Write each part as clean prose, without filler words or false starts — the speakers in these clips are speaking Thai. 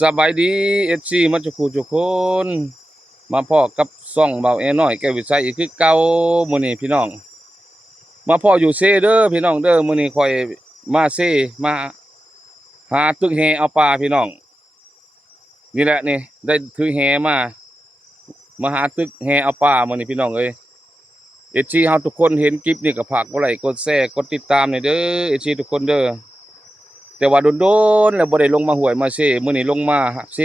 สบายดีFCมันจะคู่ทุกคนมาพ่อกับซ่องเบาแอน้อยแก้ววิสัยอีกคือเก่ามื้อนี้พี่น้องมาพ่ออยู่เซเด้อพี่น้องเด้อมื้อนี้ค่อยมาเซมาหาตึกแหเอาปลาพี่น้องนี่แหละนี่ได้ถือแหมาหาตึกแหเอาปลามื้อนี้พี่น้องเอ้ย FC เฮาทุกคนเห็นคลิปนี้ก็ฝากกดไลค์กดแชร์กดติดตามหน่อยเด้อ FC ทุกคนเด้อแต่ว่าโดนๆแล้วบ่ได้ลงมาห้วยมาเซมื้อนี้ลงมาเซ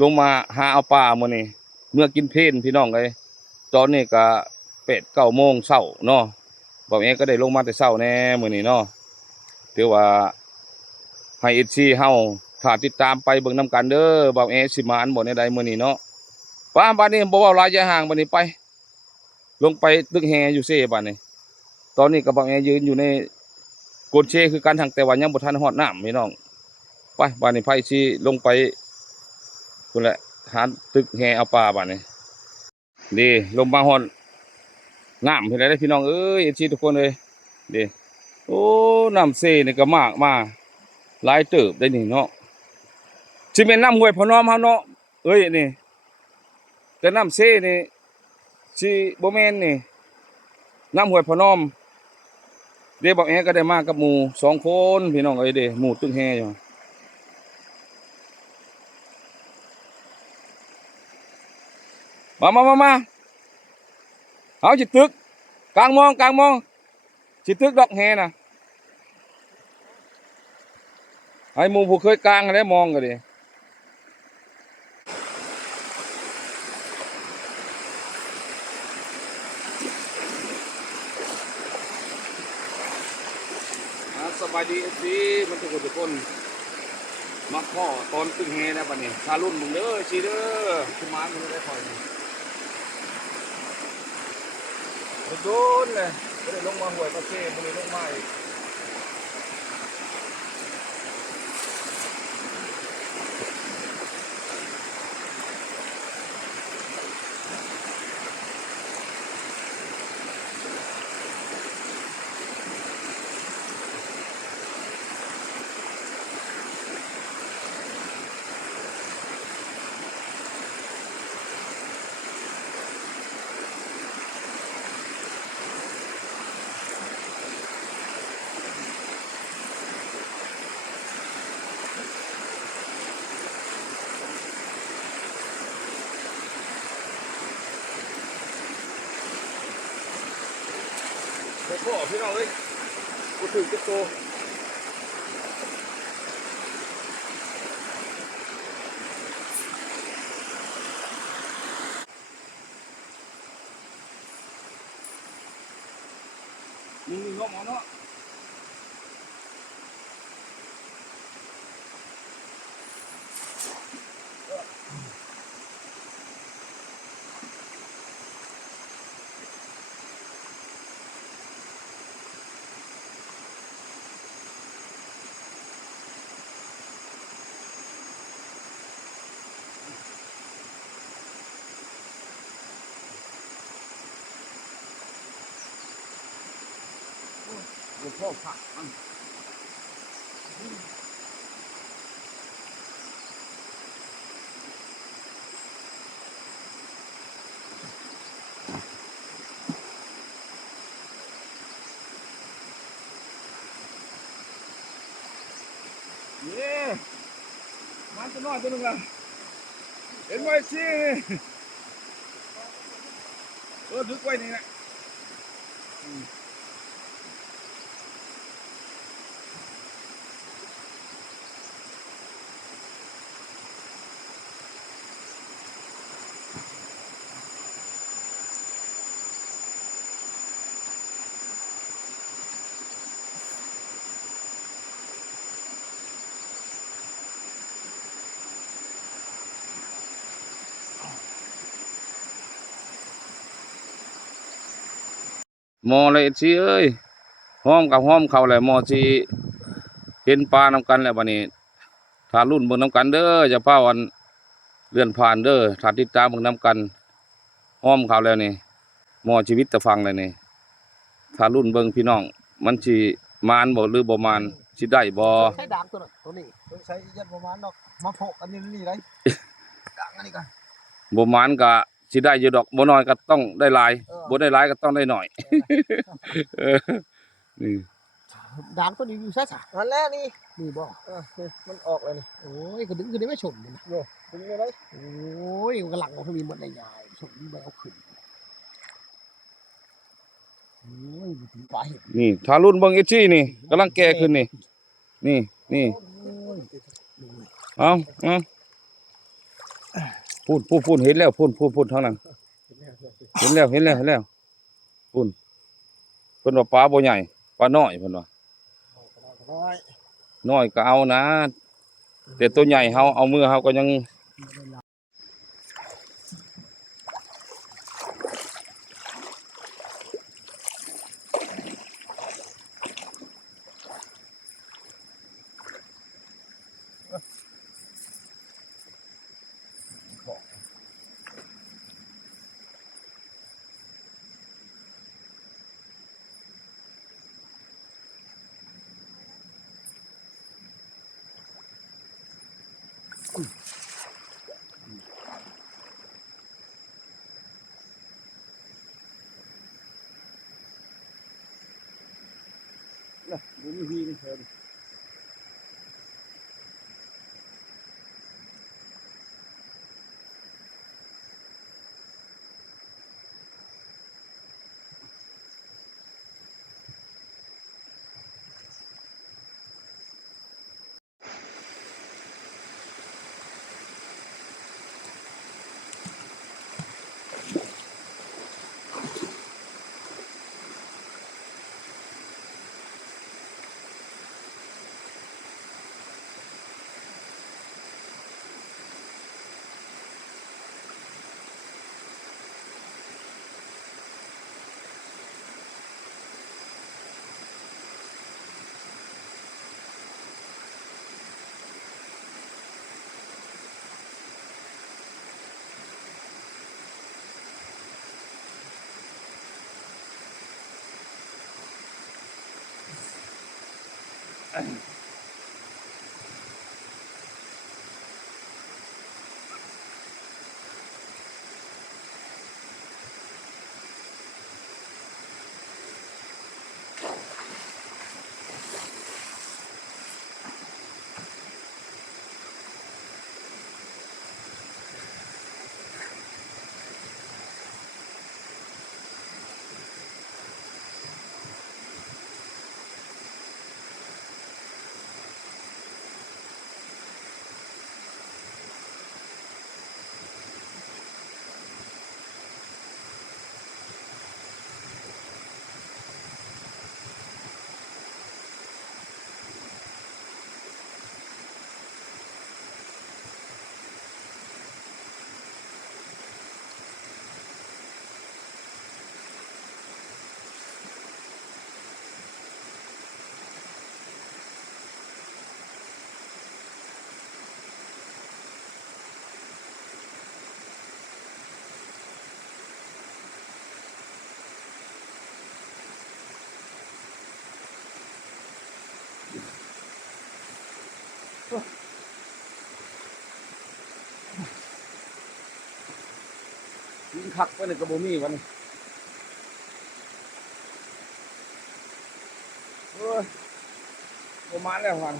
ลงมาหาเอาปลามื้อนี้เมื่อกินเพลนพี่น้องเอ้ยตอนนี้ก็8-9 โมงเช้าเนาะบ่าวเอก็ได้ลงมาแต่เช้าแน่มื้อนี้เนาะถือว่าให้ FC เฮาถ้าติดตามไปเบิ่งนํกันเด้อบ่าวเอสิมาอันบ่ในใดมื้อนี้เนาะป้าบัดนี้บ่เว้าหลายอย่าห่างบัดนี้ไปลงไปตึกแฮอยู่เซ่บัดนี้ตอนนี้ก็บ่าวเอยืนอยู่ในโกนเชคือกันทั้งแต่ว่ายังบ่ทันฮอดน้ำพี่น้องไปบัดนี้ไผสิลงไป คุณแหละหาตึกแห่เอาปลาบ้านนี่ดีลงบางฮอนน้ำเห็นไรได้พี่น้องเอ้ยเอชีทุกคนเลยดีโอ้น้ำเซนี่ก็มากมาหลายเติบได้นี่เนาะชิเป็นน้ำห้วยพนอมเฮาเนาะเอ้ยนี่แต่น้ำเซนี่ชิโบแมนนี่น้ำห้วยพนอมเดี๋ยวบอกแอก็ได้มากับหมู่2 คนพี่น้องเอ้ยเด้หมู่ตึกแห่อยู่มาเอาจิตตึกกลางมองจิตตึกดอกแฮน่ะให้หมู่ผู้เคยกลางได้มองกันดิสบายดีสิมันทุกคนมาพ่อตอนตึกแฮนะบัดนี้ทารุ่นมึงเด้อสิเด้อขึ้นมามึงได้คอยโดนเลยไม่ได้ลงมาห่วยมาเซ่ไม่ได้ลงมาอีกพ่อพี่น้องเอ้ยกูถึงจะโตมึงงอมเนาะพ่อผักมันเย้มันจะน้อยตัวนึงละเห็นไว้สิดึกไว้นี่นะมอเลยสิเอ้ยห้อมกับห้อมเขาแหละมอสิเห็นปลานำกันแล้วบัดนี้ถ้ารุ่นเบิ่งนำกันเด้อจะเป้าวันเลื่อนผ่านเด้อถ้าติดตามเบิ่งนำกันห้อมเขาแล้วนี่มอชีวิตตะฟังเลยนี่ถ้ารุ่นเบิ่งพี่น้องมันสิมานบ่หรือบ่มานสิ สิได้บ่ ใช้ดางตัวนั้นตัวนี้ต้องใช้ยัดประมาณเนาะมาโผกอันนี้นี่ได้ดางอันนี้กัน บ่หมานก็สิได้อยู่ดอกบ่น้อยก็ต้องได้หลายบ่ได้หลายก็ต้องได้น้อยเออนี่ ดางตัวนี้อยู่ซะนั่นแหละนี่บ่มันออกแล้วนี่โอ้ยก็ดึงขึ้นได้ไม่ชมนี่โยดึงได้โอ้ยมันกำลังมันมีหมดได้ยายชมบ่เอาขึ้นโอ้ยถึงปลาเห็ด นี่ถ้ารุ่นเบิ่งอีซี่นี่กำลังแก่ขึ้นนี่นี่เอาพูดเห็นแล้วพูดทางนั้นเห็นแล้วพูดเพิ่นว่าปลาบ่ใหญ่ปลาน้อยเพิ่นว่าน้อยก็เอานะแต่ตัวใหญ่เฮาเอามือเฮาก็ยังบ่มีฮีนี่เพิ่นยิงคักไปนี่ก็บ่มีวะนี่โอ้ยบ่มาแล้ววัน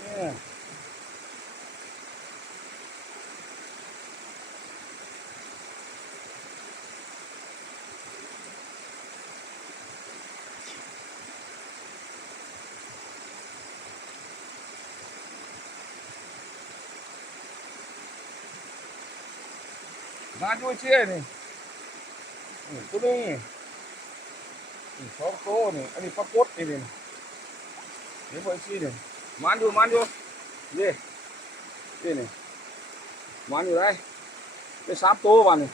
งานอยู่เชี่ยนี่ตัวนึงนี่สองโตนี่อันนี้ปลากดนี่นี่พอซี่นี่มันอยู่นี่นี่มันอยู่ได้ได้3โตวันนี่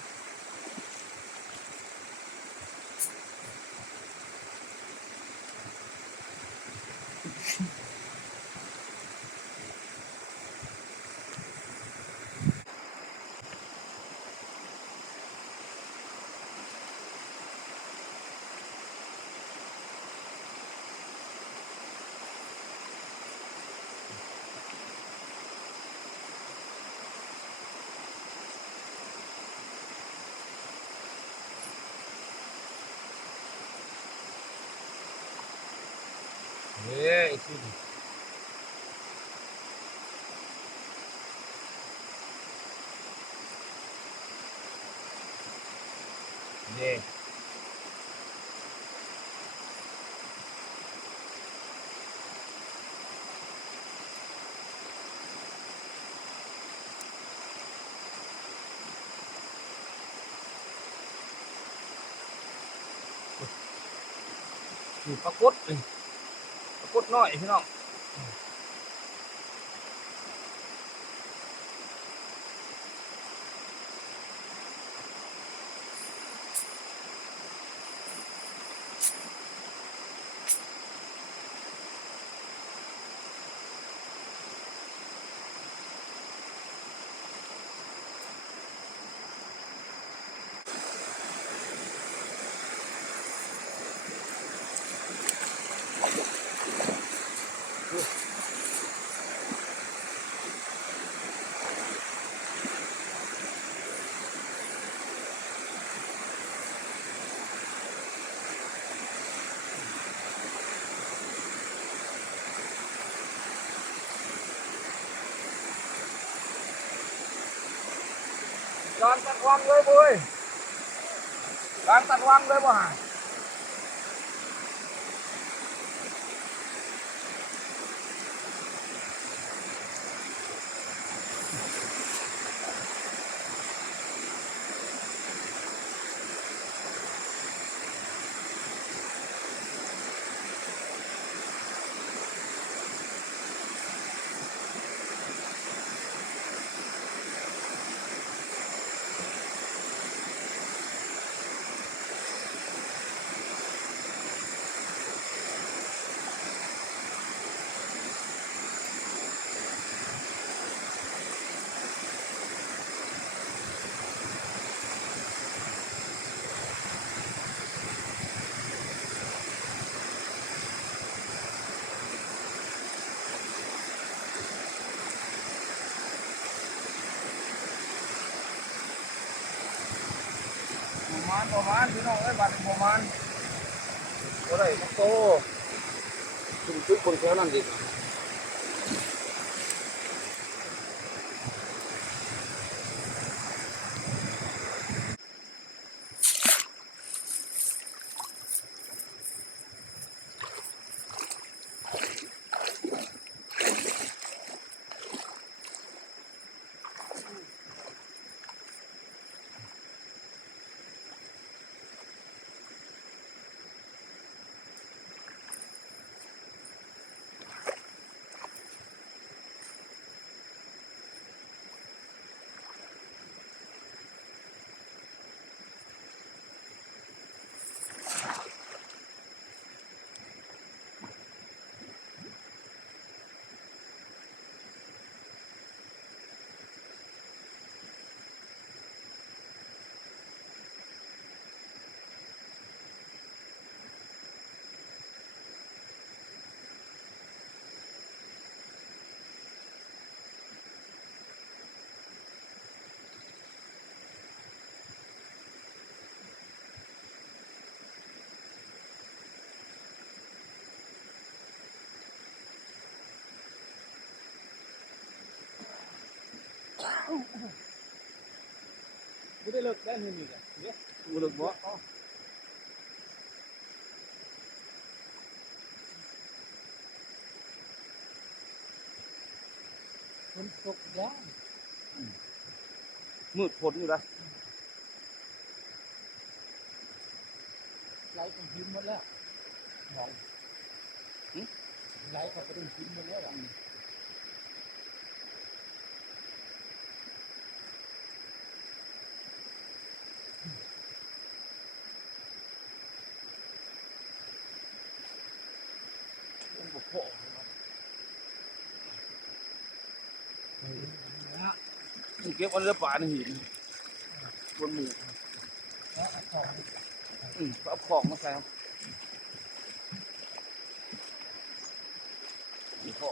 เฮ้ยสิเย้นี่ปลากดนี่ปลากดน้อยพี่น้องการตัดวางเลยบุ้ยการตัดวางเลยบ่ฮะประมาณพี่น้องเอ้ยบาดประมาณบ่ได้มันโตถึงคนแถวนั้นอีก บ่ได้เลิกได้มื้อนี้จ้ะเด้ บ่ลึกบ่ ฝนตกแล้ว มืดฝนอยู่นะ ไหลของหินหมดแล้วมองไหลเข้าไปถึงหินหมดแล้วอ่ะมันบ่พอแล้ว มันเก็บเอาเรือป่าในหินบนหมู่ แล้วของ เอาของมาใส่ครับนี่พ่อ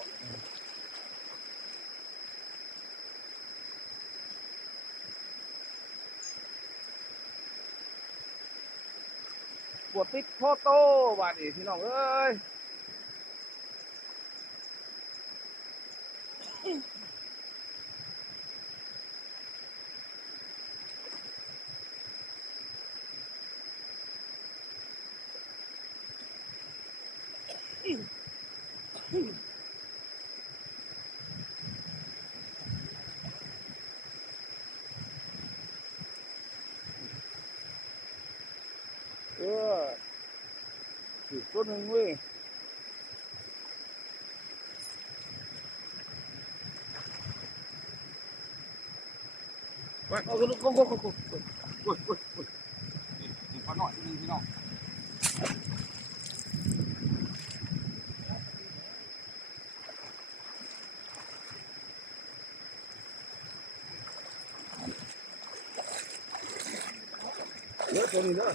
ปวดติดพ่อโตบาดนี้พี่น้องเอ้ยอีกต้นหนึ่งเว้ยไปเอาลูกกงนี่ปลาหน่อยนึงพี่น้องเยอะตัวนี้เด้อ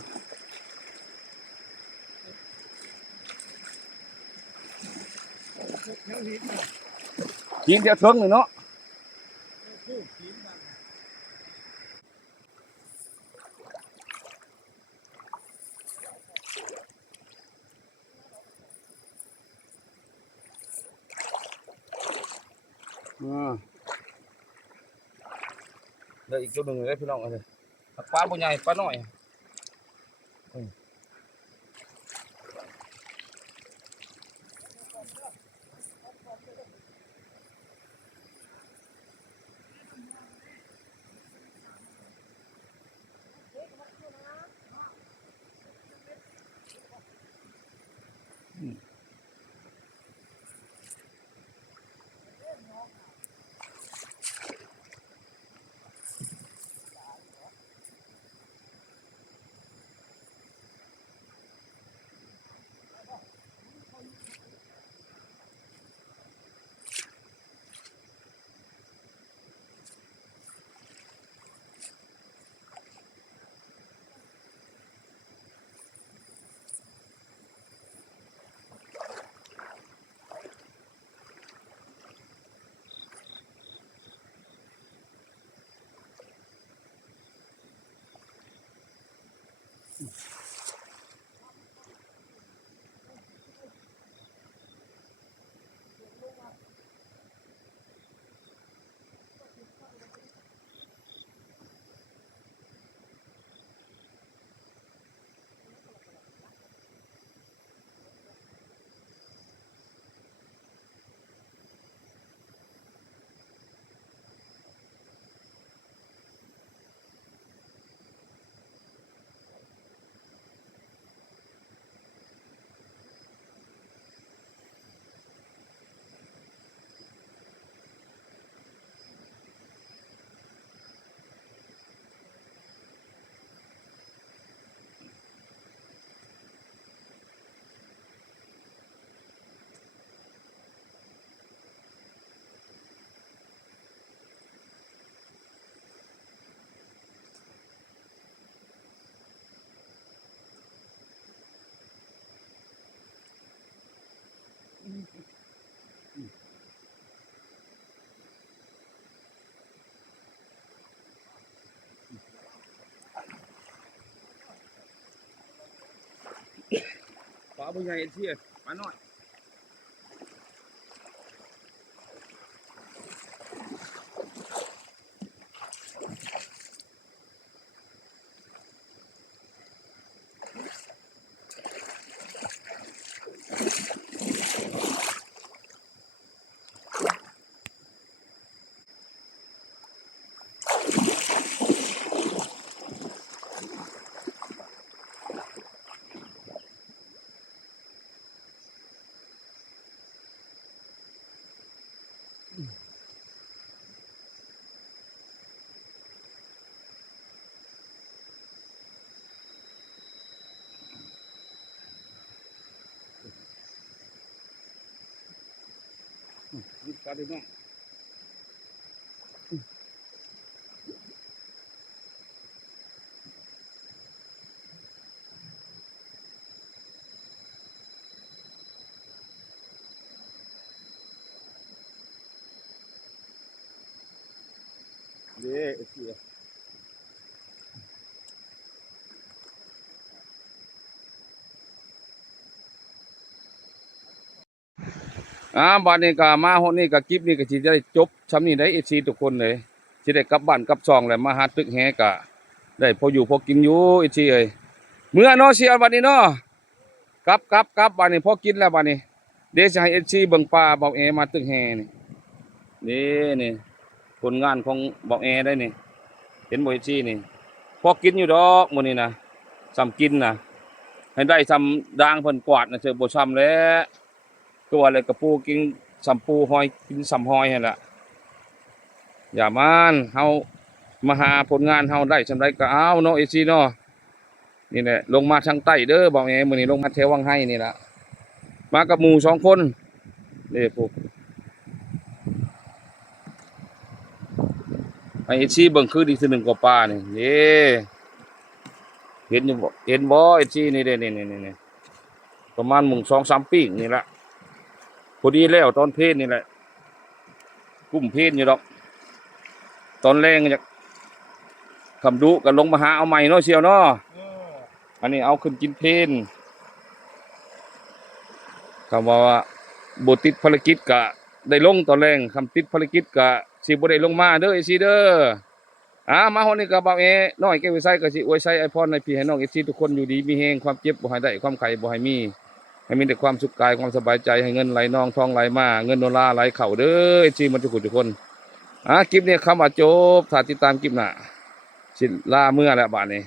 ยิงเดียวเทิงเลยเนาะเดี๋ยวอีกตัวหนึ่งเลยพี่น้องเลยปลาบุญใหญ่ปลาหน่อยปลาบุญใหญ่เที่ยปลาหน่อย ยึดปลาด้วยเนาะเด้อเสียบัดนี้ก็มาฮอดนี้ก็คลิปนี้ก็สิได้จบชำนี้ได้ FC ทุกคนเลยสิได้กลับบ้านกลับช่องแล้วมาหาตึกแฮก็ได้พออยู่พอกินอยู่ FC เอ้ยเมื่อเนาะเสียบัดนี้เนาะกลับบัดนี้พอกินแล้วบัดนี้เดี๋ยวสิให้ FC เบิ่งปลาเบาแอมาตึกแฮนี่นี่ผลงานของเบาแอได้นี่เห็นบ่ FC นี่พอกินอยู่ดอกมื้อนี้นะซ้ำกินนะให้ได้ซ้ำด่างเพิ่นกวาดน่ะเจอบ่ซ้ำแล้วตัวอะไรกระปูกินซ้ำปูหอยกินซ้ำหอยหั่นล่ะอย่ามานเฮามาหาผลงานเฮาได้ซำใดก็เอาเนาะ FC เนาะนี่แหละลงมาทางใต้เด้อเบาแอมื้อนี้ลงมาแถววังไห้นี่ล่ะมากับหมู่2คนนี่พวกไอ้ FC เบิ่งคือดีคือหนึ่งกว่าปลานี่เห็นอยู่บ่เห็นบ่ FC นี่เด้นี่ประมาณหมู่2-3ปีนี่ล่ะพอดีแล้วตอนเพลนนี่แหละกุ้มเพลนอยู่ดอกตอนแรงจากคำดุก็ลงมาหาเอาใหม่เนาะเชียวเนาะอันนี้เอาขึ้นกินเพลนคำว่าบ่ติดภารกิจก็ได้ลงตอนแรงคำติดภารกิจก็สิบ่ได้ลงมาเด้อ FC เด้อมาฮอดนี้ก็บ่าวเอน้อยแก้ววิไสก็สิอวยไสไอพรให้พี่ให้น้อง FC ทุกคนอยู่ดีมีแฮงความเจ็บบ่ให้ได้ความไข้บ่ให้มีให้มีแต่ความสุขกายความสบายใจให้เงินไหลนองทองไหลมาเงินดอลลาร์ไหลเข้าเด้อ FC มันทุกคนคลิปนี้คำว่าจบถ้าติดตามคลิปหน้าสิลาเมื่อแล้วบาดนี้